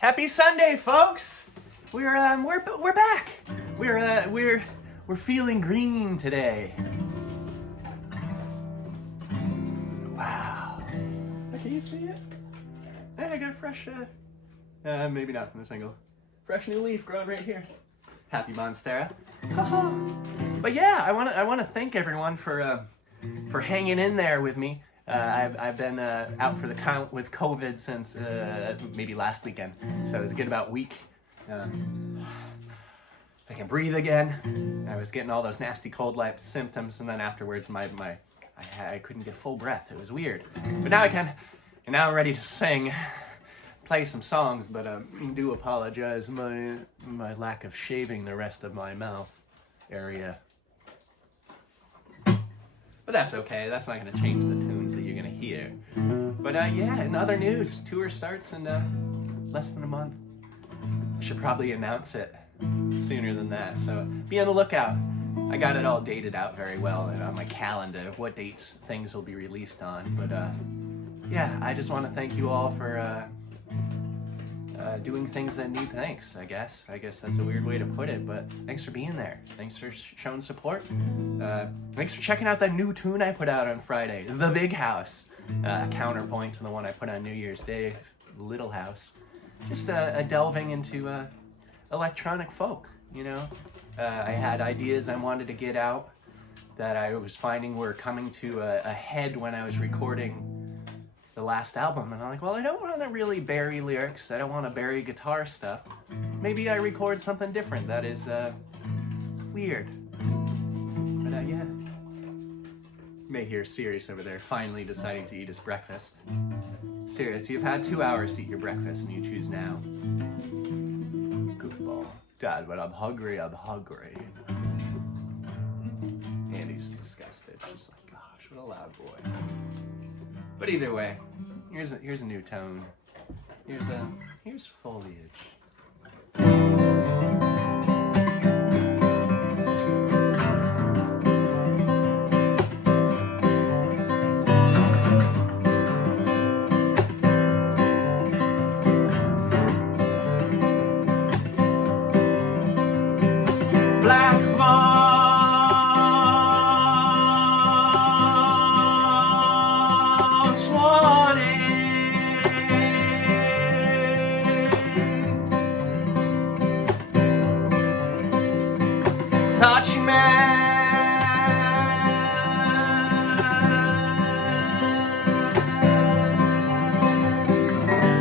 Happy Sunday, folks. We're back. We're feeling green today. Wow. Can you see it? Hey, I got a fresh, maybe not from this angle. Fresh new leaf growing right here. Happy Monstera. But yeah, I want to thank everyone for hanging in there with me. I've been out for the count with COVID since maybe last weekend, so it was a good about week. I can breathe again. I was getting all those nasty cold-like symptoms, and then afterwards, I couldn't get full breath. It was weird, but now I can, and now I'm ready to sing, play some songs. But I do apologize my lack of shaving the rest of my mouth area. But that's okay, that's not going to change the tunes that you're going to hear. But yeah, in other news, tour starts in less than a month. I should probably announce it sooner than that, so be on the lookout. I got it all dated out very well and on my calendar of what dates things will be released on. But yeah, I just want to thank you all for doing things that need thanks, I guess. I guess that's a weird way to put it, but thanks for being there. Thanks for showing support. Thanks for checking out that new tune I put out on Friday, The Big House, a counterpoint to the one I put on New Year's Day, Little House. Just delving into electronic folk, you know? I had ideas I wanted to get out that I was finding were coming to a head when I was recording the last album, and I'm like, well, I don't want to really bury lyrics, I don't want to bury guitar stuff. Maybe I record something different that is weird. But yeah, you may hear Sirius over there finally deciding to eat his breakfast. Sirius, you've had 2 hours to eat your breakfast and you choose now. Goofball. Dad, but I'm hungry, I'm hungry. Andy's disgusted. She's like, gosh, what a loud boy. But either way, here's a new tone. Here's foliage. Black moths wanting, thought she meant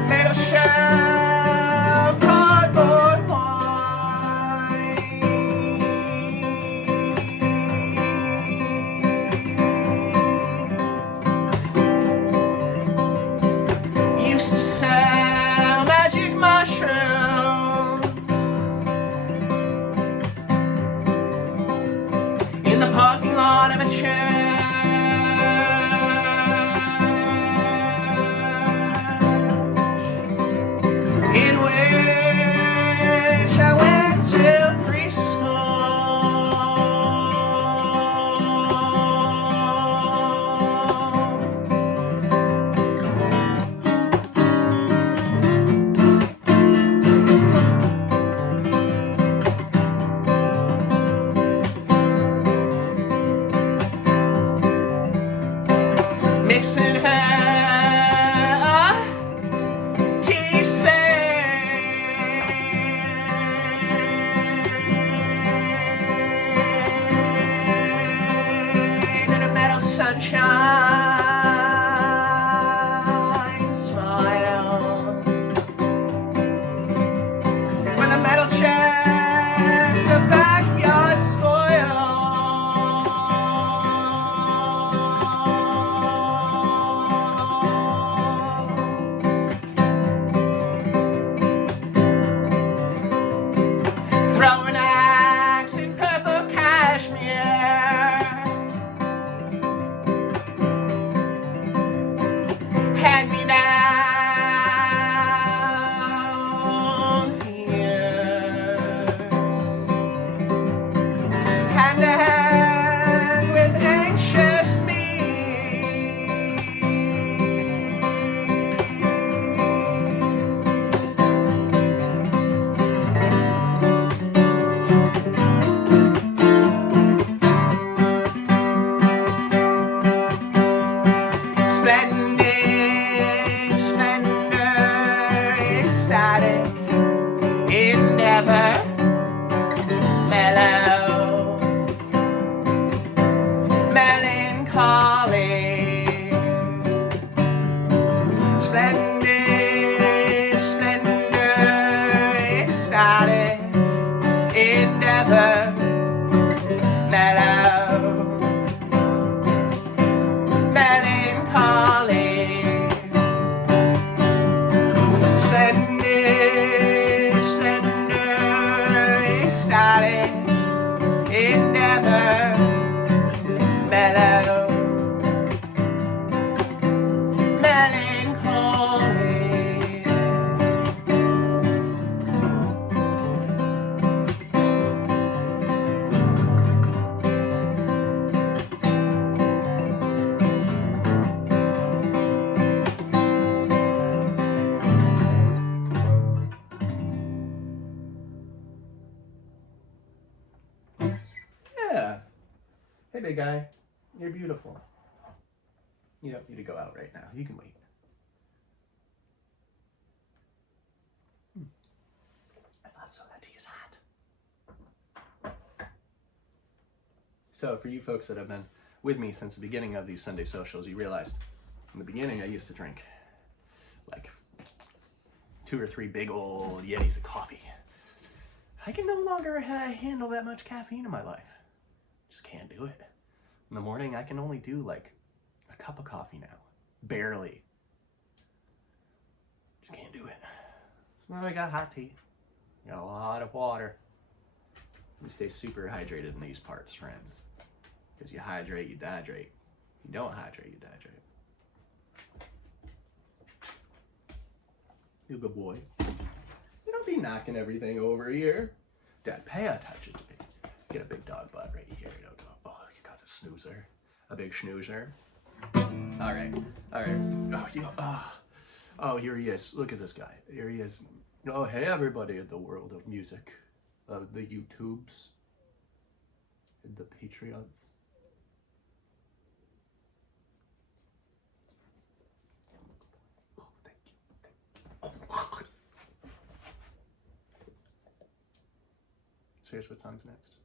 made of shell, cardboard wine. Used to sell magic mushrooms in the parking lot of a church, in which I went to preschool. big guy. You're beautiful. You don't need to go out right now. You can wait. I thought so. That tea is hot. So for you folks that have been with me since the beginning of these Sunday socials, you realized in the beginning I used to drink like 2 or 3 big old Yetis of coffee. I can no longer handle that much caffeine in my life. Just can't do it. In the morning, I can only do like a cup of coffee now. Barely. Just can't do it. So now I got hot tea. Got a lot of water. You stay super hydrated in these parts, friends. Because you hydrate, you dehydrate. You don't hydrate, you dehydrate. You good boy. You don't be knocking everything over here. Dad, pay attention to me. Get a big dog butt right here. Oh, you got a snoozer. A big snoozer. All right. Oh, here he is. Look at this guy. Here he is. Oh, hey, everybody in the world of music. The YouTubes. And the Patreons. Oh, thank you. Oh. So here's what song's next.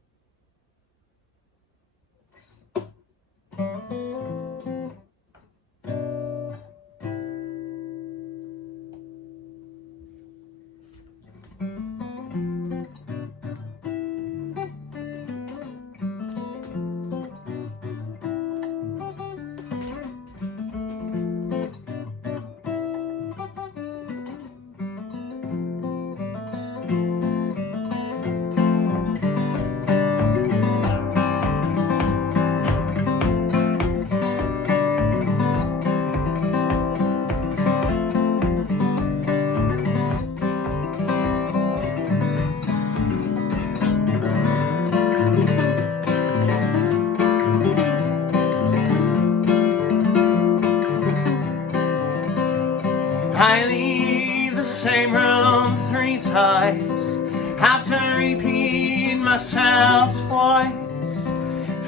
I leave the same room 3 times, have to repeat myself twice,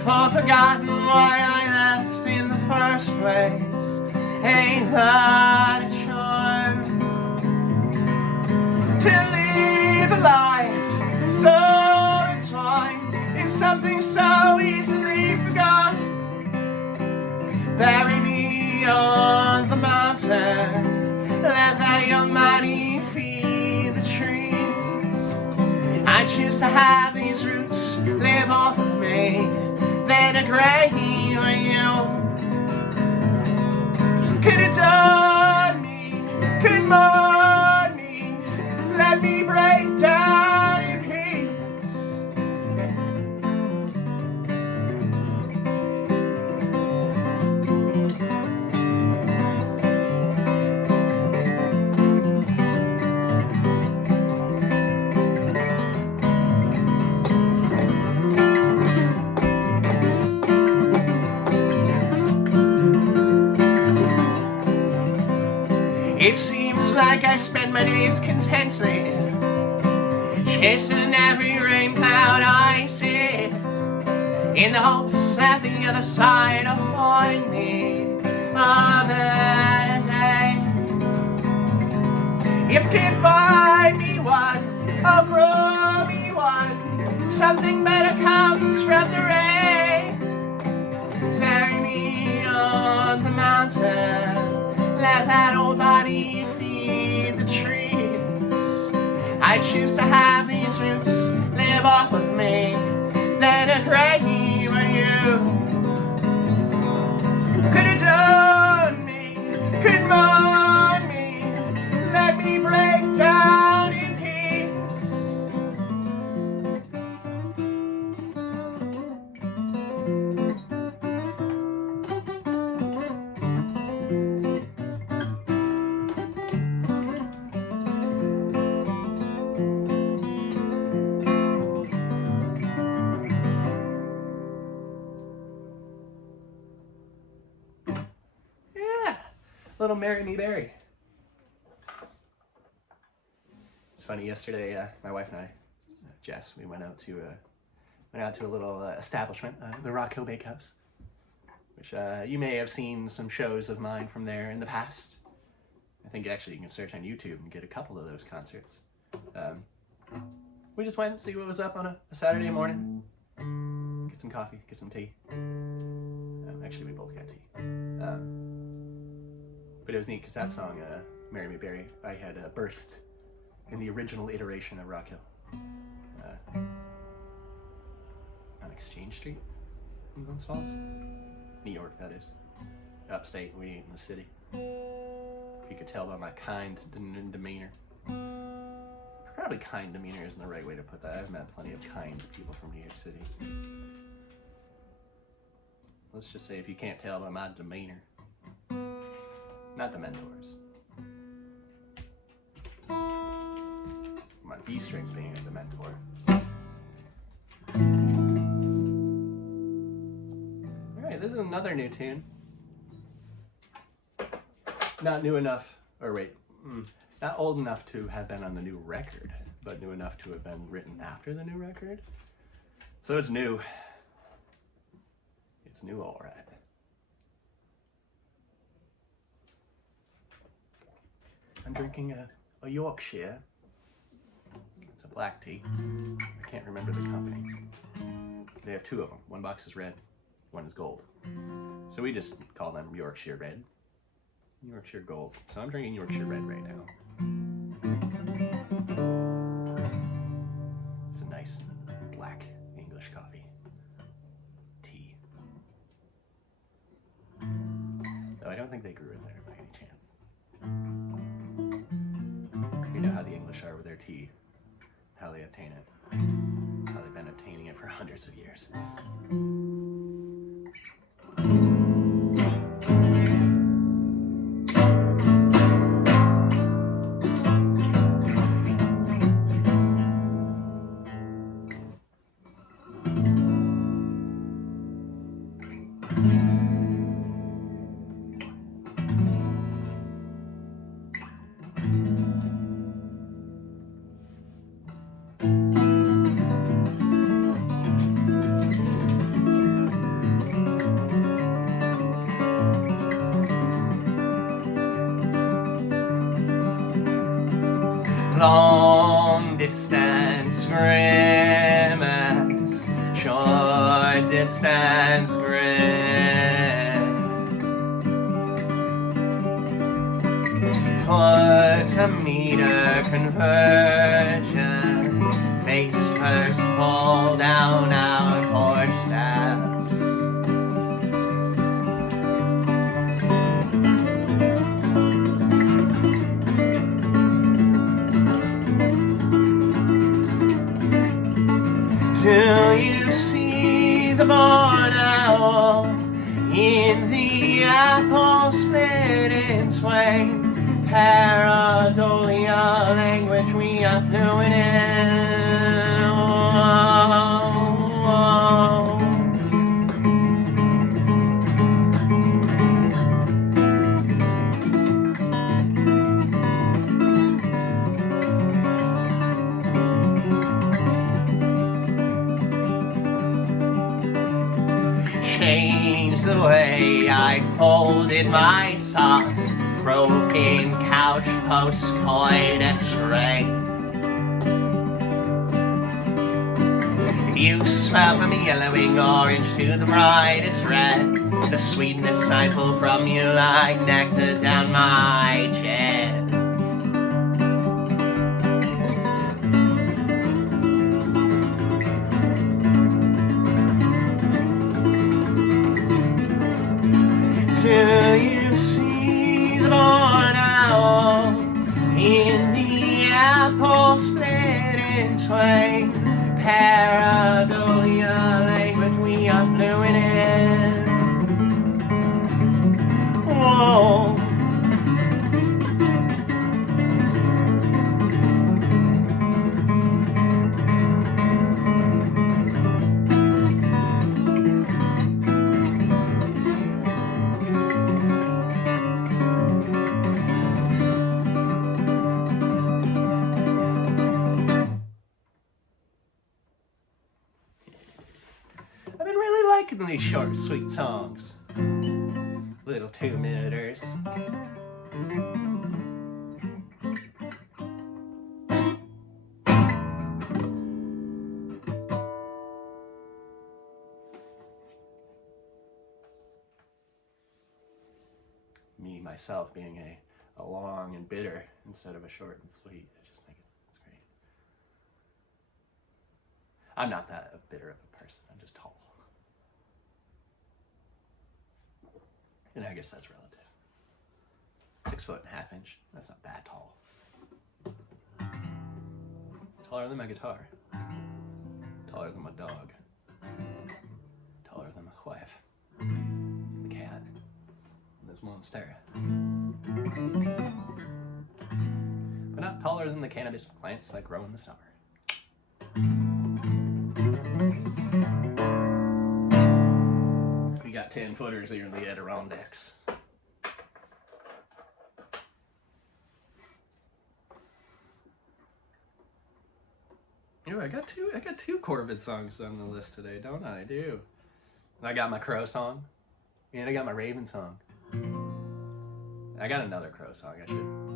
for forgotten why I left in the first place. Ain't that a charm? To live a life so entwined in something so easily forgotten. Bury me on the mountain, let that young body feed the trees. I choose to have these roots live off of me, then agree with you. Could have done me, could mourn me, let me break down in peace. It seems like I spend my days contently, chasing every rain cloud I see, in the hopes that the other side will find me a better day. If you can find me one, oh grow me one, something better comes from the rain. Bury me on the mountain, let that old body feed the trees. I choose to have these roots live off of me, then agree with you. Could have done me, could mourn me, let me break down in peace. Little marrymebury. It's funny, yesterday my wife and I, Jess, we went Went out to a little establishment, the Rock Hill Bakehouse, which you may have seen some shows of mine from there in the past. I think actually you can search on YouTube and get a couple of those concerts. We just went to see what was up on a Saturday morning. Get some coffee, get some tea. Actually, we both got tea. But it was neat because that song, Marrymebury, I had birthed in the original iteration of Rock Hill. On Exchange Street in Glens Falls. New York, that is. Upstate, we ain't in the city. If you could tell by my kind demeanor. Probably kind demeanor isn't the right way to put that. I've met plenty of kind people from New York City. Let's just say if you can't tell by my demeanor. Not the mentors. My B strings being a Dementor. Alright, this is another new tune. Not new enough, or wait, not old enough to have been on the new record, but new enough to have been written after the new record. So it's new. It's new, alright. I'm drinking a Yorkshire. It's a black tea. I can't remember the company. They have two of them. One box is red, one is gold. So we just call them Yorkshire Red, Yorkshire Gold. So I'm drinking Yorkshire Red right now. It's a nice black English coffee. Tea. Though I don't think they grew it there by any chance. You know how the English are with their tea. How they obtain it. How they've been obtaining it for hundreds of years. Long distance grimace, short distance grin. Foot to meter conversion, face first fall down our porch steps. Do you see the barn owl in the apple split in twain? Pareidolia language we are fluent in. Change the way I folded my socks, broken couch post-coitus ring. You smell from the yellowing orange to the brightest red, the sweetness I pull from you like nectar down my chin. Do you see the barn owl in the apple split in twain? Pareidolia language we are fluent in. Whoa. Keeping these short, sweet songs. Little 2-minuters. Me, myself, being a long and bitter instead of a short and sweet. I just think it's great. I'm not that bitter of a person. I'm just tall. And I guess that's relative. 6'1.5 inches. That's not that tall. Taller than my guitar. Taller than my dog. Taller than my wife. The cat. And this monster. But not taller than the cannabis plants that grow in the summer. We got 10-footers here in the Adirondacks. Ooh, I got two Corvid songs on the list today, don't I? I do. I got my Crow song, and I got my Raven song. I got another Crow song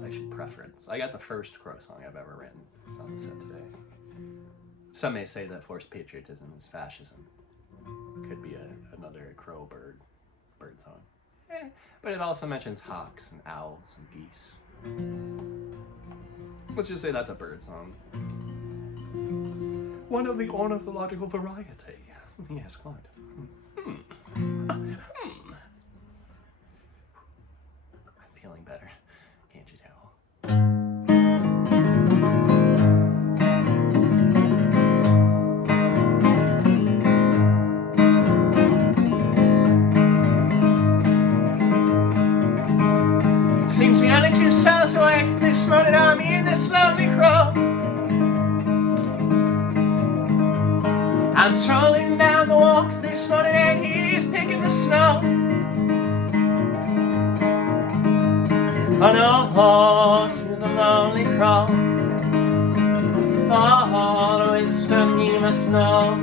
I should preference. I got the first Crow song I've ever written. It's on the set today. Some may say that forced patriotism is fascism. Could be another crow bird song. But it also mentions hawks and owls and geese. Let's just say that's a bird song. One of the ornithological variety. Yes, quite. I'm feeling better, can't you tell? Seems the only 2 souls awake this morning are me and this lonely crow. I'm strolling down the walk this morning and he's picking the snow. Oh no, to the lonely crow. Oh, the wisdom you must know.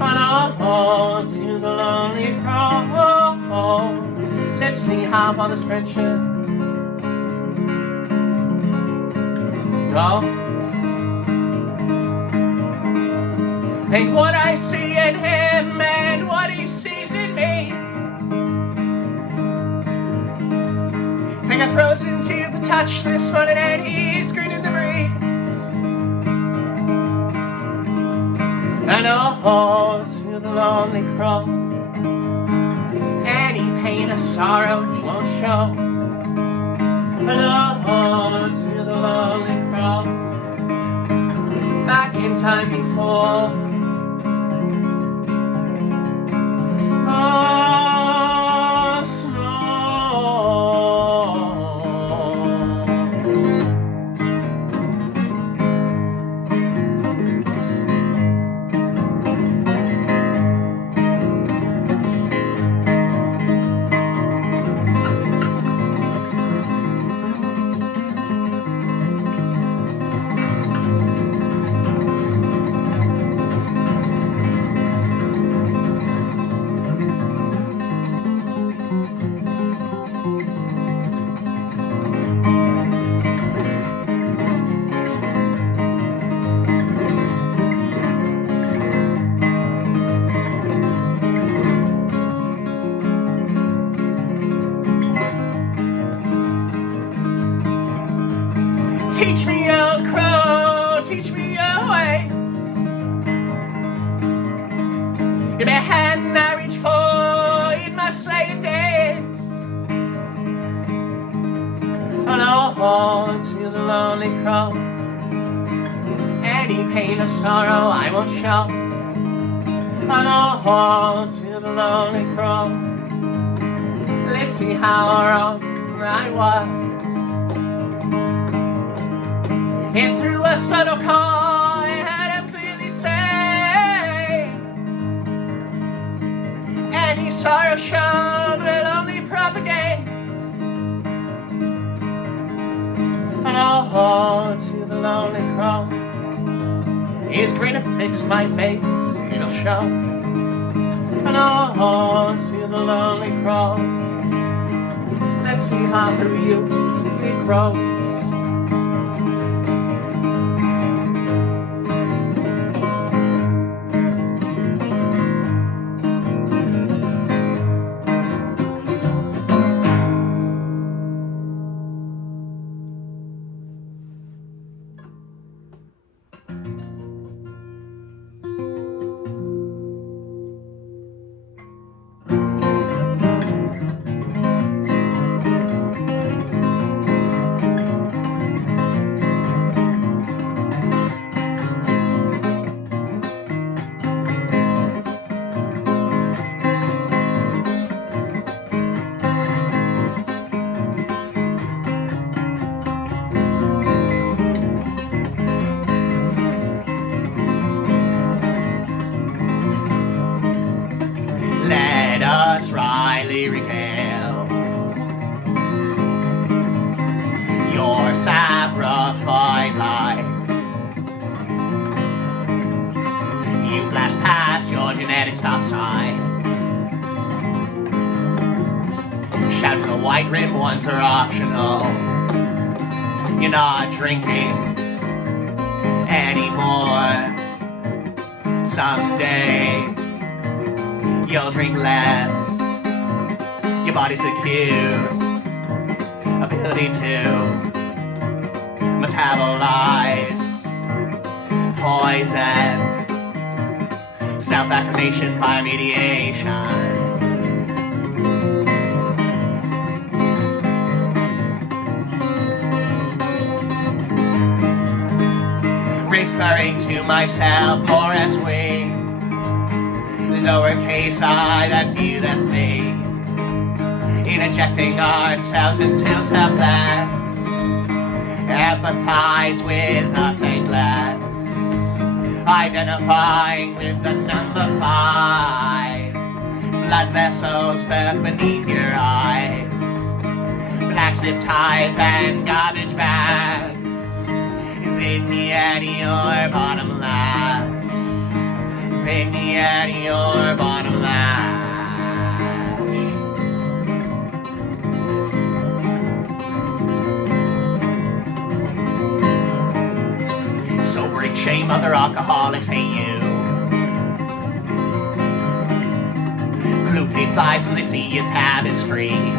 Oh no, to the lonely crow. Let's see how far this friendship goes. And what I see in him and what he sees in me, think I'm frozen to the touch this morning and he's grinning the breeze. And oh, to the lonely crow, any pain or sorrow he won't show. And oh, to the lonely crow, back in time before the snow. Teach me, old crow, teach me your ways. Give me a hand I reach for in my slaying days. And oh, to the lonely crow, any pain or sorrow I won't show. And oh, to the lonely crow, let's see how wrong I was. And through a subtle call, I heard him clearly say, any sorrow shown will only propagate. And oh, to the lonely crow, he's going to fix my face, it'll show. And on a horse in the lonely cross. Let's see how through you it grows. Let us wryly regale your saprophyte life. You blast past your genetic stop signs. Shout the white rim ones are optional. You're not drinking anymore. Someday you'll drink less. Your body's acute ability to metabolize poison, self-acclimation by mediation. Referring to myself more as we, lowercase I, that's you, that's me. Interjecting ourselves until selfless, empathize with nothing less. Identifying with the number 5. Blood vessels burn beneath your eyes. Black zip ties and garbage bags. Vignette your bottom lash. Vignette your bottom lash. Sobering shame other alcoholics hate you. Glutate flies when they see your tab is free.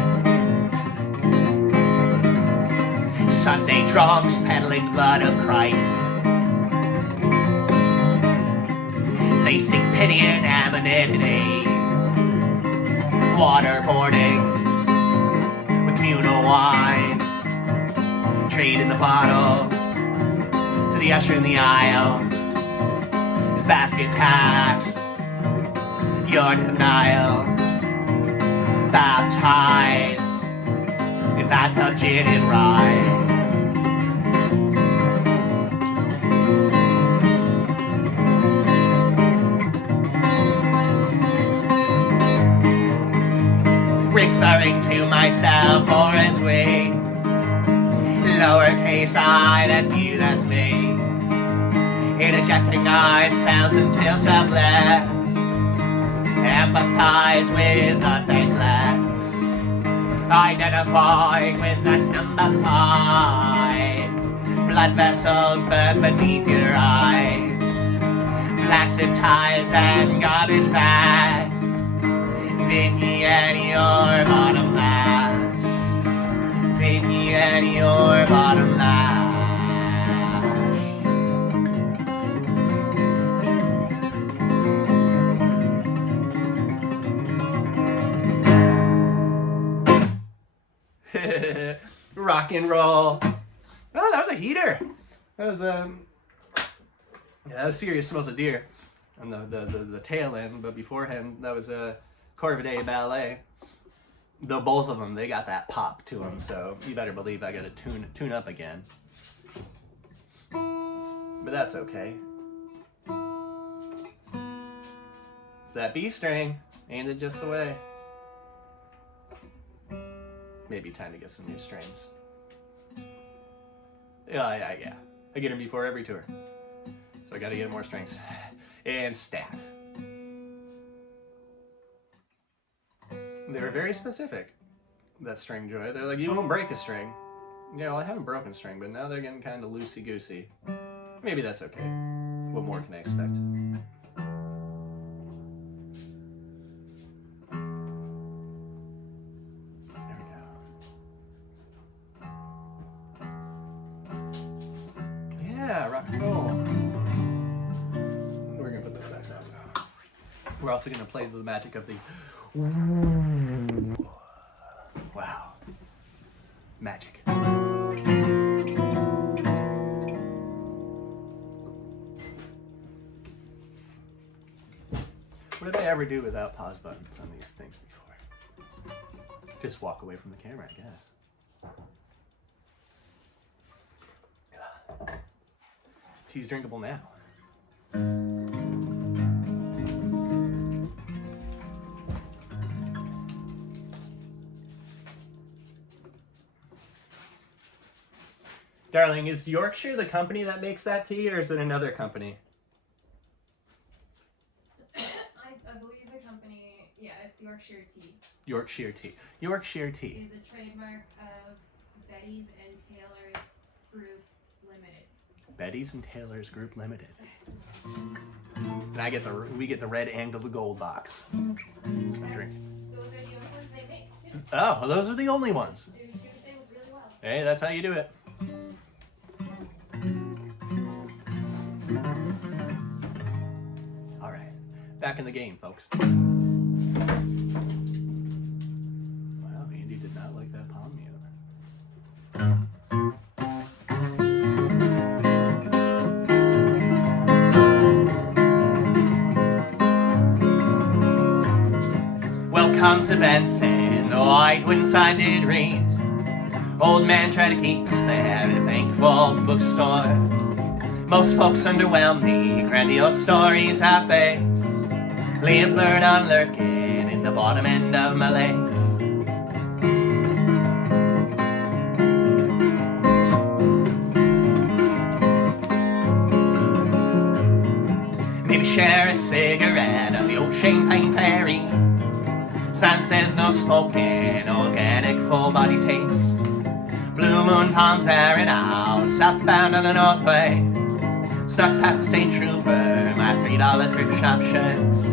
Sunday drunks peddling blood of Christ. They seek pity and anonymity. Waterboarding with communal wine. Trade in the bottle to the usher in the aisle. His basket tax, your denial. Baptized in bathtub gin and rye. Referring to myself or as we, lowercase I, that's you, that's me. Interjecting ourselves until selfless, empathize with nothing less. Identifying with the number 5. Blood vessels burn beneath your eyes. Black zip ties and garbage bags. Vignette your bottom lash. Vignette your bottom lash. Rock and roll. Oh, that was a heater. That was yeah, that was Sirius Smells a Deer on the tail end, but beforehand that was a Corvidae Ballet. Though both of them, they got that pop to them, so you better believe I got to tune up again. But that's okay. It's that B string, ain't it just the way? Maybe time to get some new strings. Yeah. I get them before every tour, so I got to get more strings and stat. They were very specific, that string joy. They're like, you won't break a string. Yeah, well, I haven't broken string, but now they're getting kind of loosey-goosey. Maybe that's okay. What more can I expect? There we go. Yeah, rock and roll. We're gonna put that back down. We're also gonna play the magic of the wow. Magic. What did I ever do without pause buttons on these things before? Just walk away from the camera, I guess. Tea's drinkable now. Darling, is Yorkshire the company that makes that tea, or is it another company? I believe the company, yeah, it's Yorkshire Tea. Yorkshire Tea. Yorkshire Tea. Is a trademark of Betty's and Taylor's Group Limited. Betty's and Taylor's Group Limited. And we get the red and the gold box. That's my drink. Those are the only ones they make, too. Oh, well, those are the only ones. Do two things really well. Hey, that's how you do it. All right, back in the game, folks. Wow, Andy did not like that palm mute. Welcome to Benson, the white wooden sign did reads. Old man tried to keep us there at a thankful bookstore. Most folks underwhelm me, grandiose stories have fakes. Leave blurred on lurking in the bottom end of my lake. Maybe share a cigarette on the old champagne ferry. Sign says no smoking, organic full body taste. Blue moon palms airing out, southbound on the Northway. Stuck past the state trooper, my $3 thrift shop shirts.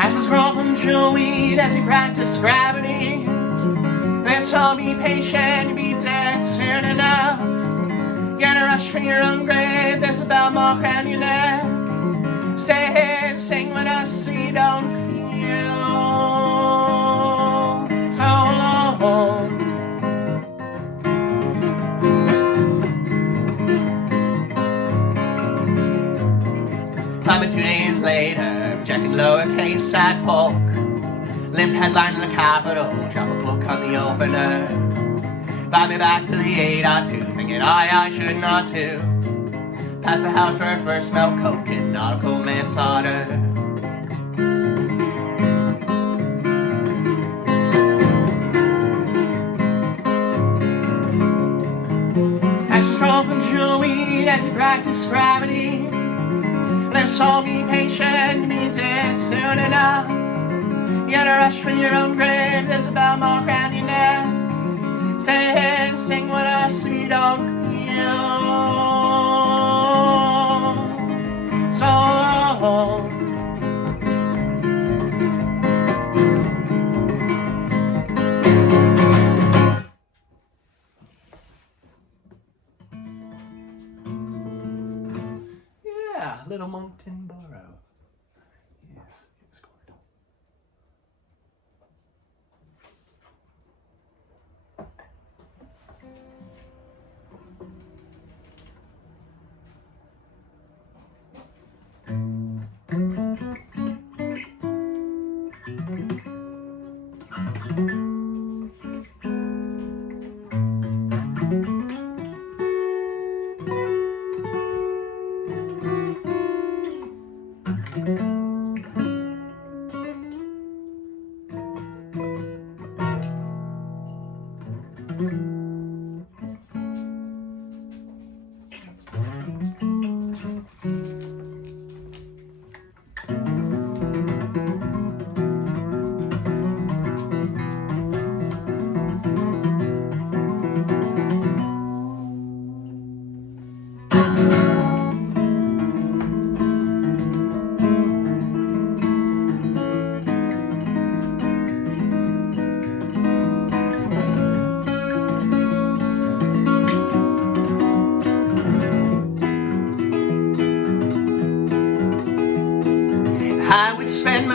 Ashes grow from jewelweed as he practiced gravity. Let's all be patient, be dead soon enough. Get a rush from your own grave, there's a bell mark around your neck. Stay here and sing with us so you don't feel so alone. Time 2 days later, projecting lowercase sad folk. Limp headline in the Capitol, drop a book on the opener. Buy me back to the 802, thinking I should not too. Past the house where I first smelled coke and nautical manslaughter. Ashes grow from jewelweed as you practice gravity. Let's all be patient, be dead soon enough. You gotta rush from your own grave, there's a bell mark around your neck. Stay here and sing with us so you don't feel so alone. Yeah, little monkton boro. Yes, it's good.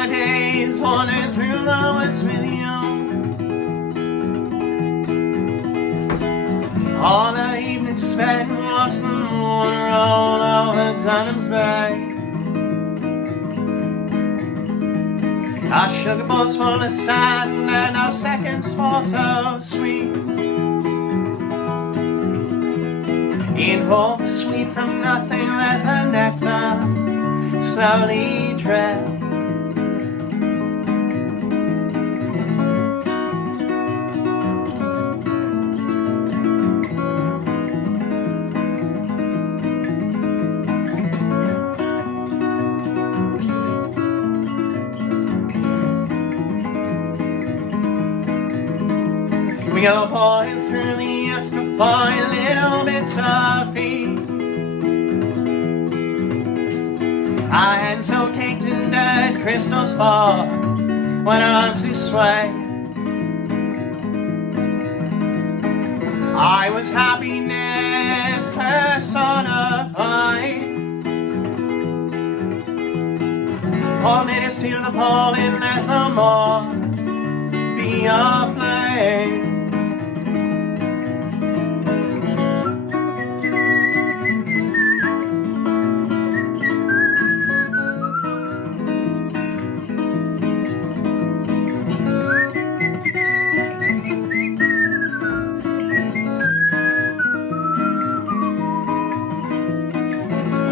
holidays, wandering through the woods with you. All the evening spent watching the moon roll over Dunham's Bay. Our sugar bowls full of sand and our seconds fall so sweet. In hope sweet from nothing, let the nectar slowly drip. We go pouring through the earth to find little bits of feet. Our hands so caked in dirt, crystals fall when our arms do sway. I was happiness personified. 4 minutes to the pole and nevermore be aflame.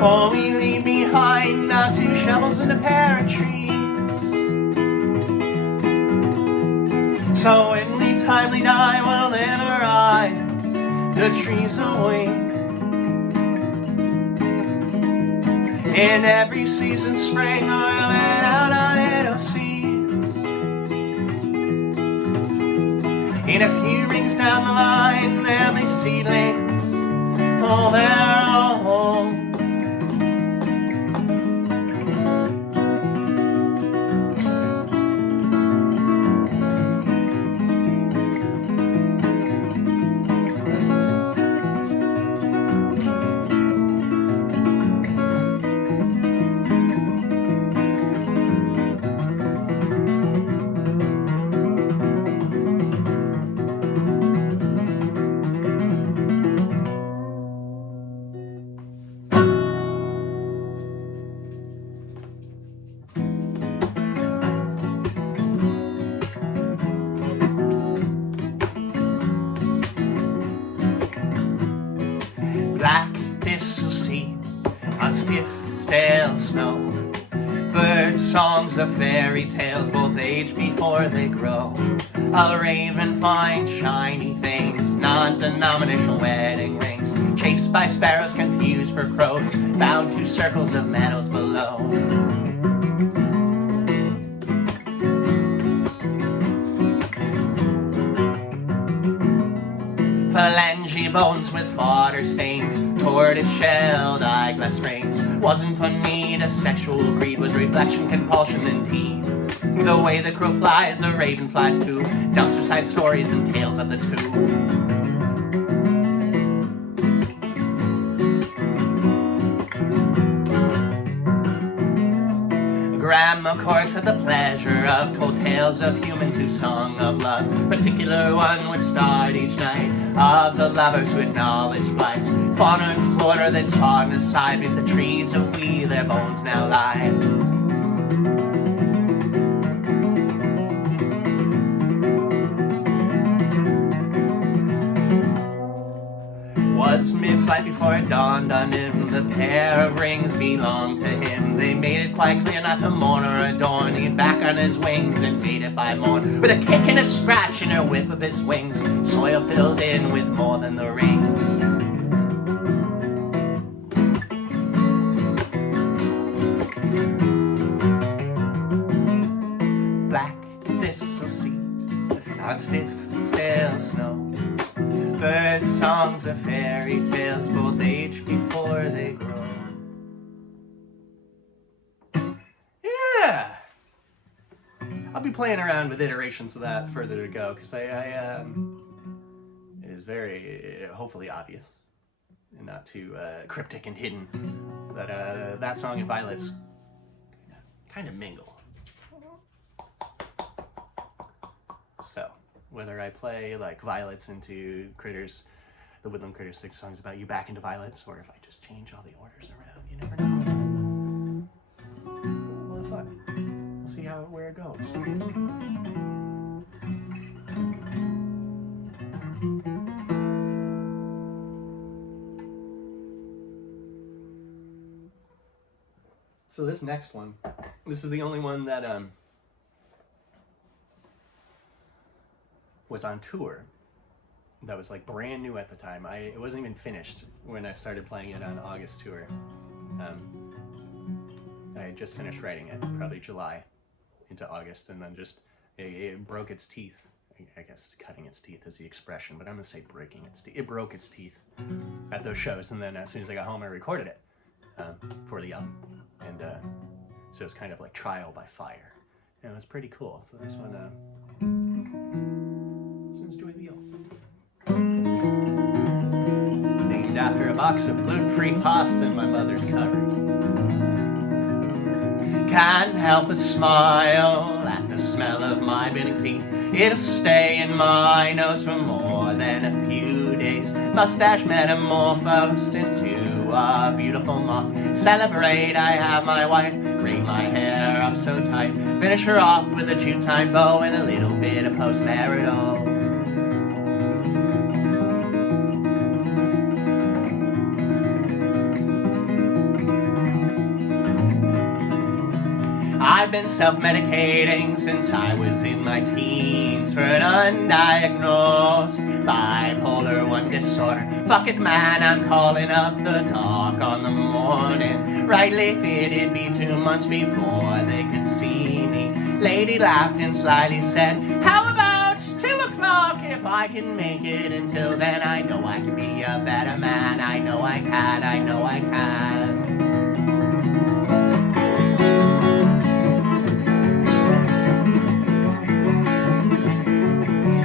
All we leave behind are 2 shovels and a pair of trees. So when we timely die, we'll then arise, the trees away. In every season, spring, we'll let out our little seeds. In a few rings down the line, there'll be seedlings all their own. Black thistle seed on stiff, stale snow. Bird songs of fairy tales, both age before they grow. A raven find shiny things, non-denominational wedding rings. Chased by sparrows, confused for crows, bound to circles of meadows below. Phalange bones with fodder stains, tortoise-shelled eyeglass frames. Wasn't for need a sexual greed, was reflection, compulsion, indeed. The way the crow flies, the raven flies too. Dumpster side stories and tales of the two. Grandma corks had the pleasure of told tales of humans who sung of love. Particular one would start each night of the lovers who acknowledged flight. Fauna and flora that saw aside beneath the trees of we their bones now lie. Was mid-flight before it dawned on him the pair of rings belonged to him. They made it quite clear not to mourn or adorn. He'd back on his wings and made it by morn. With a kick and a scratch and a whip of his wings, soil filled in with more than the rings. Black thistle seed on stiff, stale snow. Bird songs are fairy tales, both age before they grow. Yeah! I'll be playing around with iterations of that further to go, because it is very, hopefully obvious, and not too cryptic and hidden, that that song and Violets kind of mingle. So whether I play like violets into critters, the woodland critters 6 songs about you back into violets, or if I just change all the orders around, you never know. We'll have fun. We'll see where it goes. So this next one, this is the only one that was on tour. That was like brand new at the time. It wasn't even finished when I started playing it on August tour. I had just finished writing it, probably July into August, and then just it broke its teeth. I guess cutting its teeth is the expression, but I'm gonna say breaking its teeth. It broke its teeth at those shows, and then as soon as I got home, I recorded it for the album, and so it's kind of like trial by fire, and it was pretty cool. So this one's Joy Wheel, named after a box of gluten-free pasta in my mother's cupboard. Can't help but smile at the smell of my biting teeth. It'll stay in my nose for more than a few days. Mustache metamorphosed into a beautiful moth. Celebrate, I have my wife. Braid my hair up so tight. Finish her off with a Jute-time bow and a little bit of post-marital. I've been self-medicating since I was in my teens for an undiagnosed bipolar 1 disorder. Fuck it, man, I'm calling up the doc on the morning. Rightly fitted, be 2 months before they could see me. Lady laughed and slyly said, how about 2 o'clock? If I can make it until then, I know I can be a better man. I know I can, I know I can.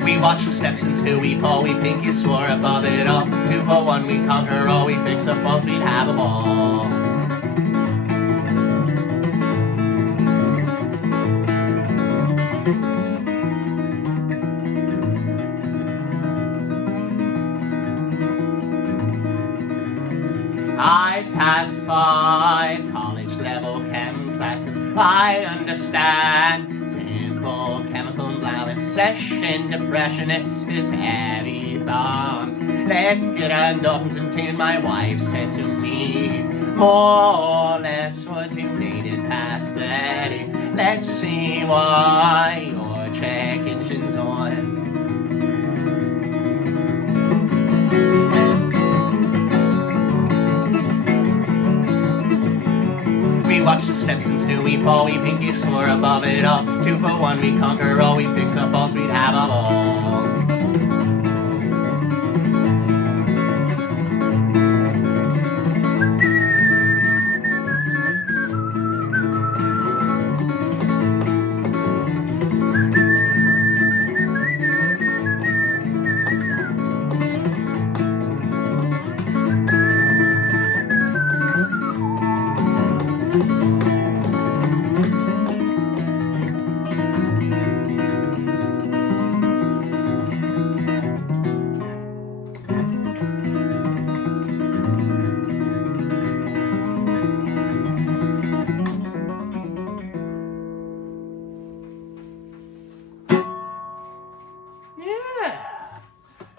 We watch the steps and still we fall, we pinky swore above it all. 2 for 1, we conquer all, we fix the faults, we'd have a ball. I've passed 5 college-level chem classes. I understand simple chemical imbalance. Session depressionist is heavy bound. Let's get endorphins in tune, my wife said to me. More or less what you needed past 30. Let's see why your check engine's on. We watch the steps and still we fall, we pinky swore above it all. 2 for 1, we conquer all, we fix our faults, we'd have a ball.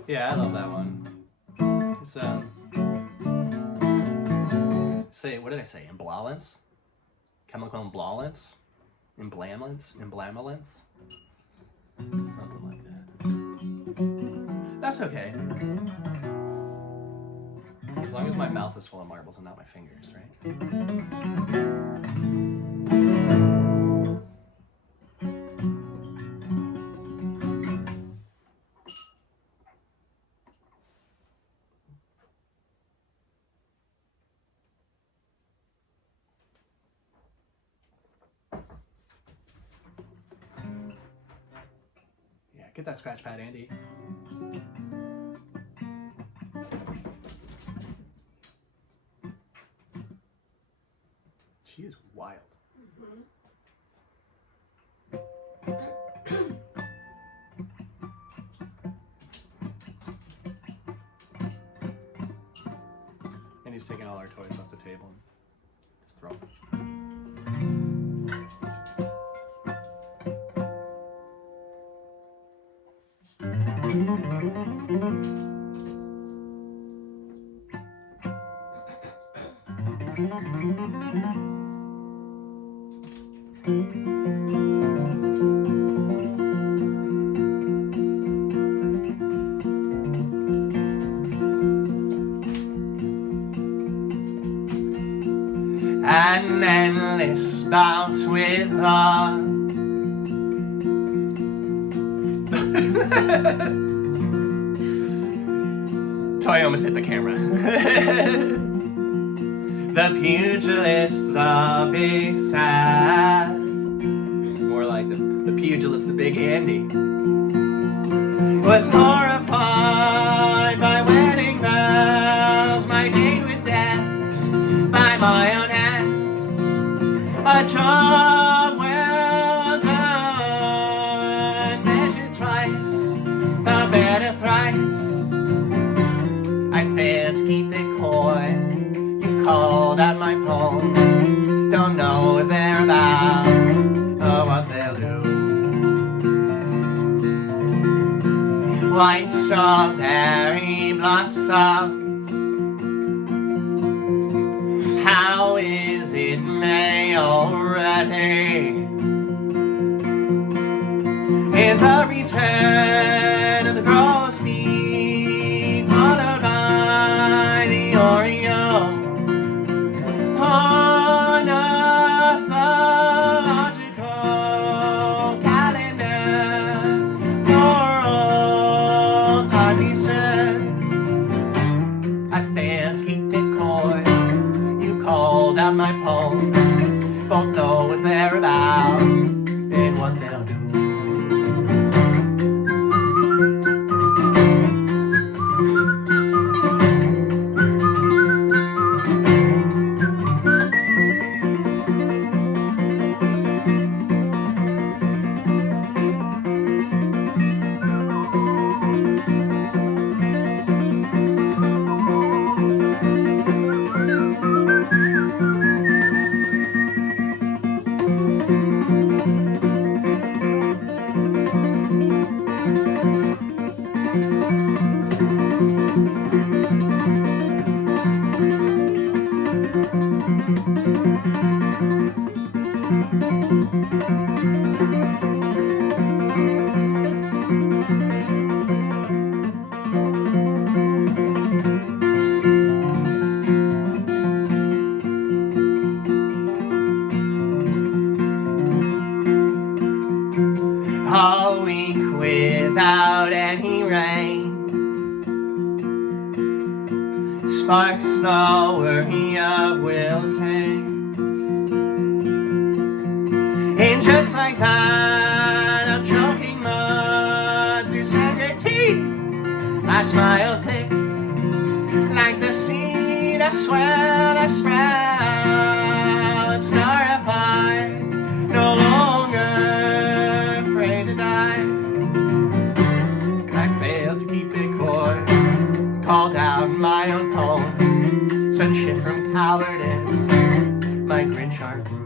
Yeah, I love that one. It's, what did I say? Imbalance? Chemical imbalance? Emblamulance? Something like that. That's okay. As long as my mouth is full of marbles and not my fingers, right? Get that scratch pad, Andy. She is wild. He's taking all our toys off the table and just throw them. An endless bout with love. Toy almost hit the camera. The pugilist of a sad. More like the pugilist, the big Andy. Was horrified by wedding bells, my date with death, by my own hands. A job well done, measured twice, the better thrice. I failed to keep it coy. You called out my poems, don't know what they're about or what they'll do. White strawberry blossoms. How is it May already? In the return of the grosbeak, followed by the Oreo, on astrological calendar, for all time pieces. I failed to keep it coy. You called out my poems, both know what they're about and what they'll do. A week without any rain, sparks the worry of wilting. And just like that, I'm choking mud through sanded teeth. I smile thick, like the seed I swell, I sprout, starified, no longer afraid to die. I failed to keep it coy, called out my own poems, sent shit from cowardice, my Grinch heart grew.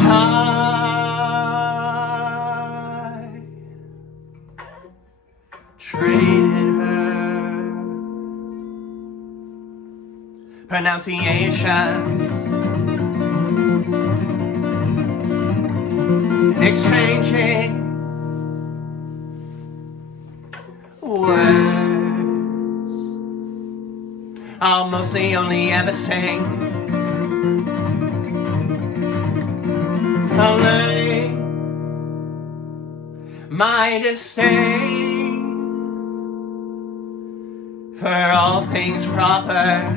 I traded her pronunciations, exchanging words I'll mostly only ever sing. I'm learning my disdain for all things proper.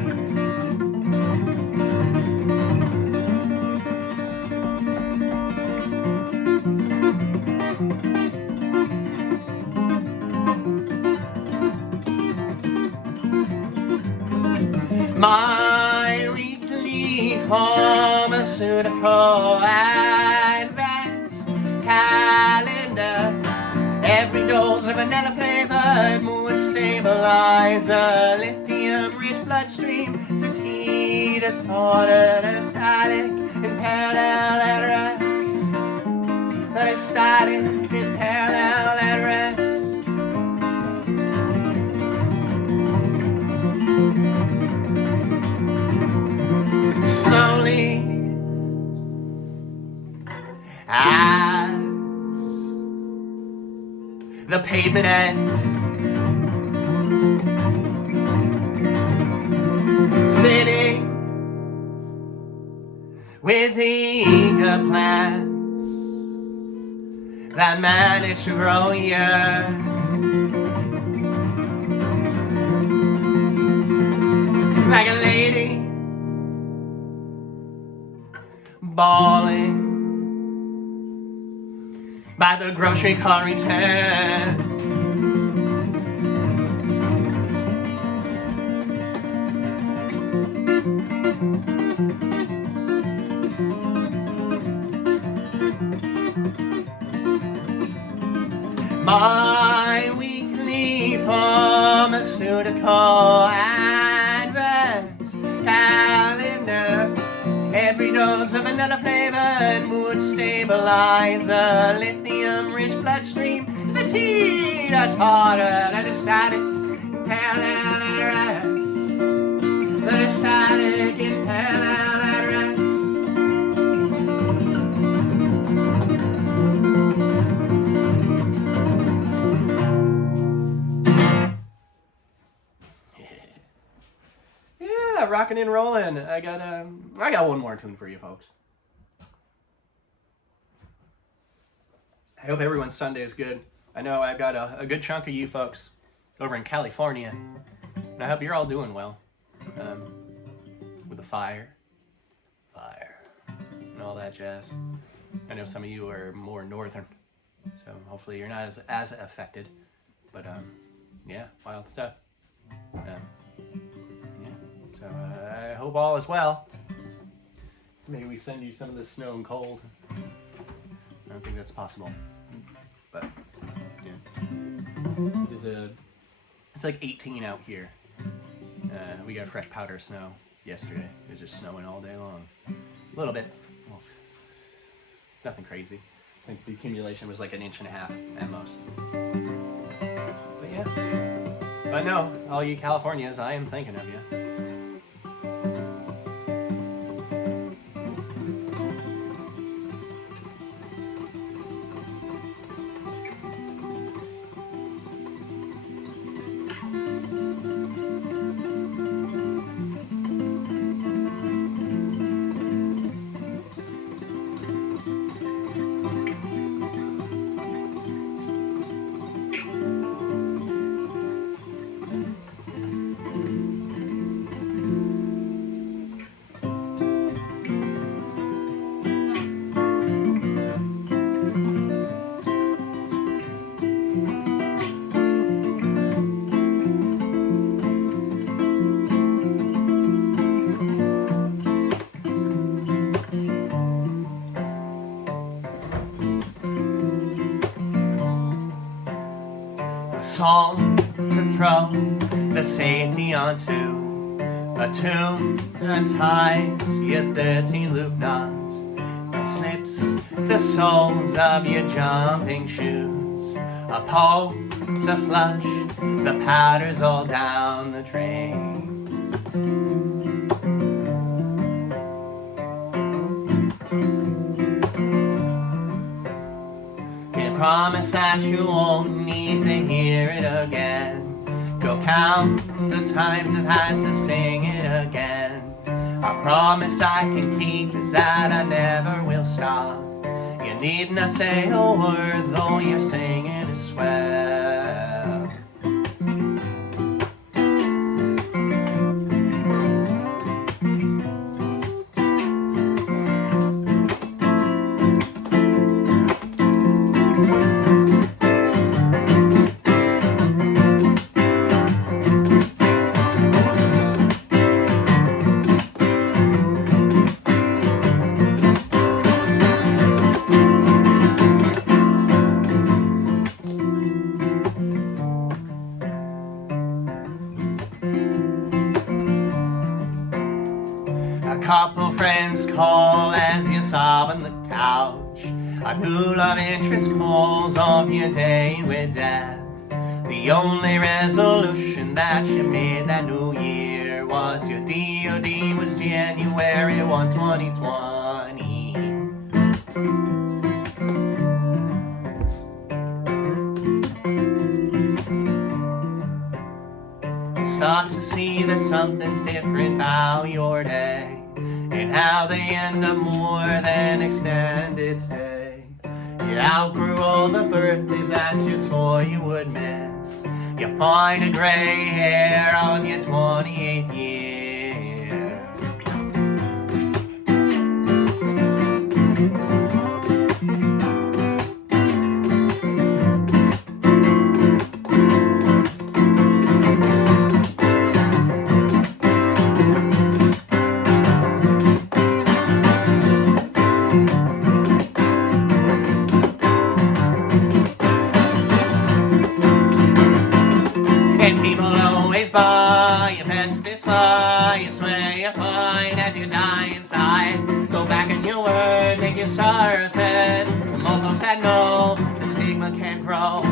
My weekly pharmaceutical advance calendar. Every dose of vanilla flavored mood stabilizer, lithium-rich bloodstream, sativa, it's harder, static in parallel at rest. That is static in parallel at rest. Slowly, as the pavement ends, flitting with the eager plants that manage to grow here. Like a lady bawling by the grocery car return. My weekly pharmaceutical advance calendar. Every dose of vanilla flavored mood stabilizer, lithium-rich bloodstream, sativa, that's harder than a static in parallel at rest. That is static in parallel at rest. Yeah, rocking and rolling. I got one more tune for you folks. I hope everyone's Sunday is good. I know I've got a good chunk of you folks over in California, and I hope you're all doing well. With the fire, and all that jazz. I know some of you are more northern, so hopefully you're not as affected. But yeah, wild stuff. So I hope all is well. Maybe we send you some of the snow and cold. I don't think that's possible, but yeah. It's like 18 out here. We got fresh powder snow yesterday. It was just snowing all day long. Little bits, well, nothing crazy. I think the accumulation was like 1.5 inches at most. But yeah, but no, all you Californians, I am thinking of you. Song to throw the safety onto, a tune that ties your 13 loop knots and slips the soles of your jumping shoes, a poke to flush the powders all down the drain. Promise that you won't need to hear it again. Go count the times I've had to sing it again. I promise I can keep is that I never will stop. You need not say a word though you're singing it swell. fall as you sob on the couch. A new love interest calls off your day with death. The only resolution that you made that new year was your DOD was January 1, 2020. You start to see that something's different about your day, and how they end up more than extended stay. You outgrew all the birthdays that you swore you would miss. You find a gray hair on your 28th year. And people always buy your pesticide. You swear you're fine as you die inside. Go back in your word, make your sorrows head. Most folks that know the stigma can't grow.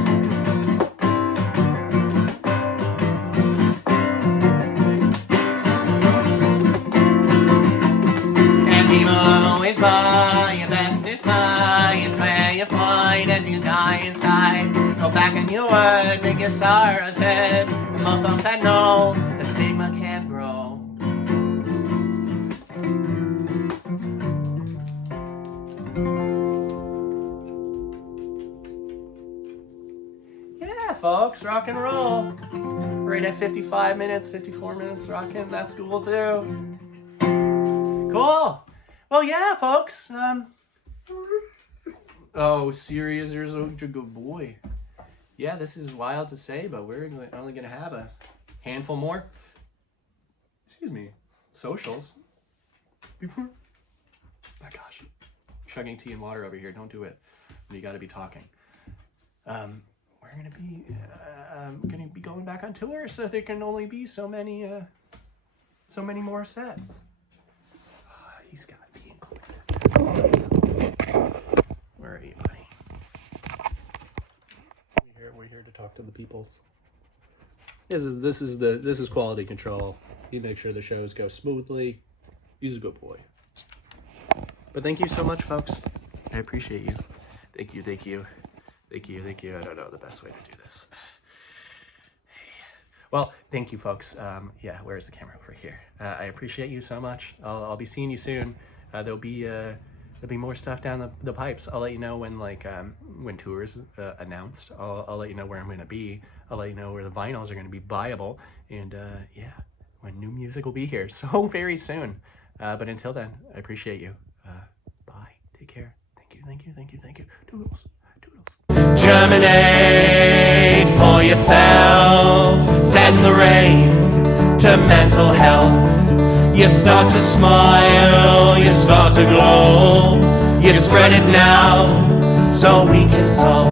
And people always buy your pesticide. You swear you're fine as you die inside. Go back in your word, make your sorrows head. Most folks that know the stigma can't grow. Yeah, folks, rock and roll. Right at 55 minutes, 54 minutes rocking. That's cool too. Cool. Well, yeah, folks. Oh, Sirius, you're such a good boy. Yeah, this is wild to say, but we're only going to have a handful more, excuse me, socials before, my gosh, chugging tea and water over here, don't do it, you got to be talking. We're going to be going back on tour, so there can only be so many more sets. Oh, he's got to be included. Where are you, buddy? We're here to talk to the peoples. This is quality control. You make sure the shows go smoothly. He's a good boy. But thank you so much, folks. I appreciate you. Thank you. I don't know the best way to do this. Well, thank you, folks. Yeah, where's the camera? Over here. I appreciate you so much. I'll be seeing you soon. There'll be more stuff down the pipes. I'll let you know when tours announced. I'll let you know where I'm going to be. I'll let you know where the vinyls are going to be buyable. And yeah, when new music will be here so very soon. But until then, I appreciate you. Bye. Take care. Thank you. Toodles. Germinate for yourself. Send the rain to mental health. You start to smile, you start to glow. You spread it now, so we can solve.